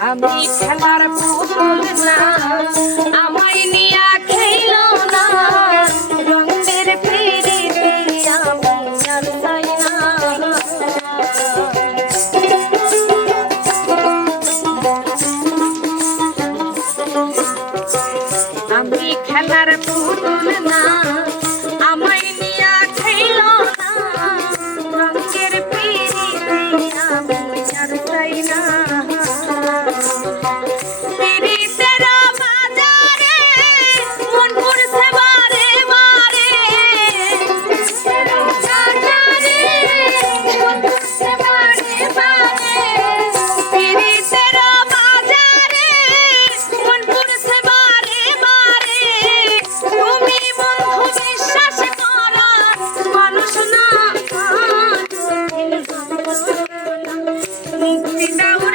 আমি খেলার পুতুল না আমায় নিয়া Peace.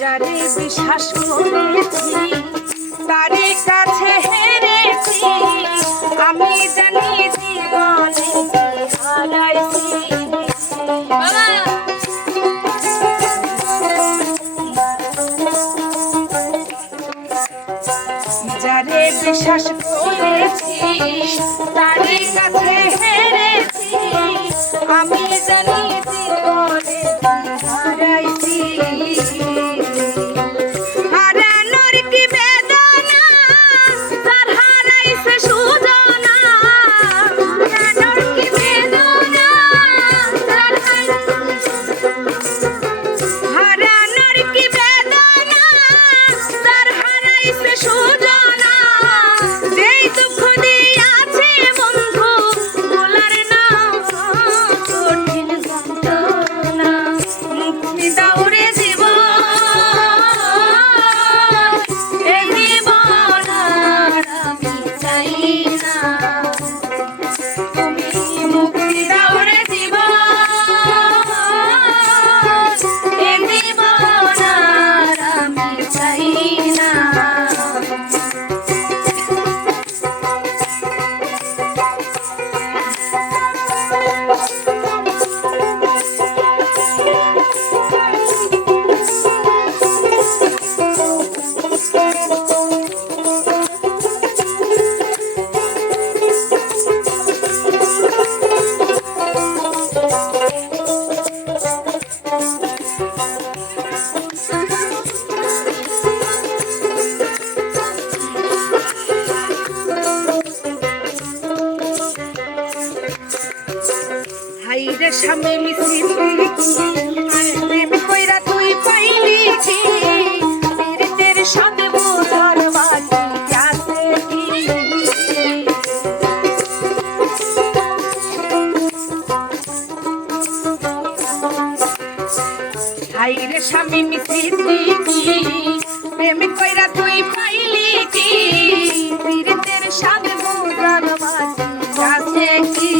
যারে বিশ্বাস করেছি তারে কাছে হেরেছি। আমি জানি জীবনে হারাইছি। যারে বিশ্বাস করেছি তারে কাছে হেরেছি। আমি জানি No. স্বামী মিছিলি প্রেম কইরা তুই পাইলি তের সাথে মোর বাজি আছে হাই রে স্বামী মিছিলি প্রেম কইরা তুই পাইলি কি তের সাথে মোর বাজি আছে কি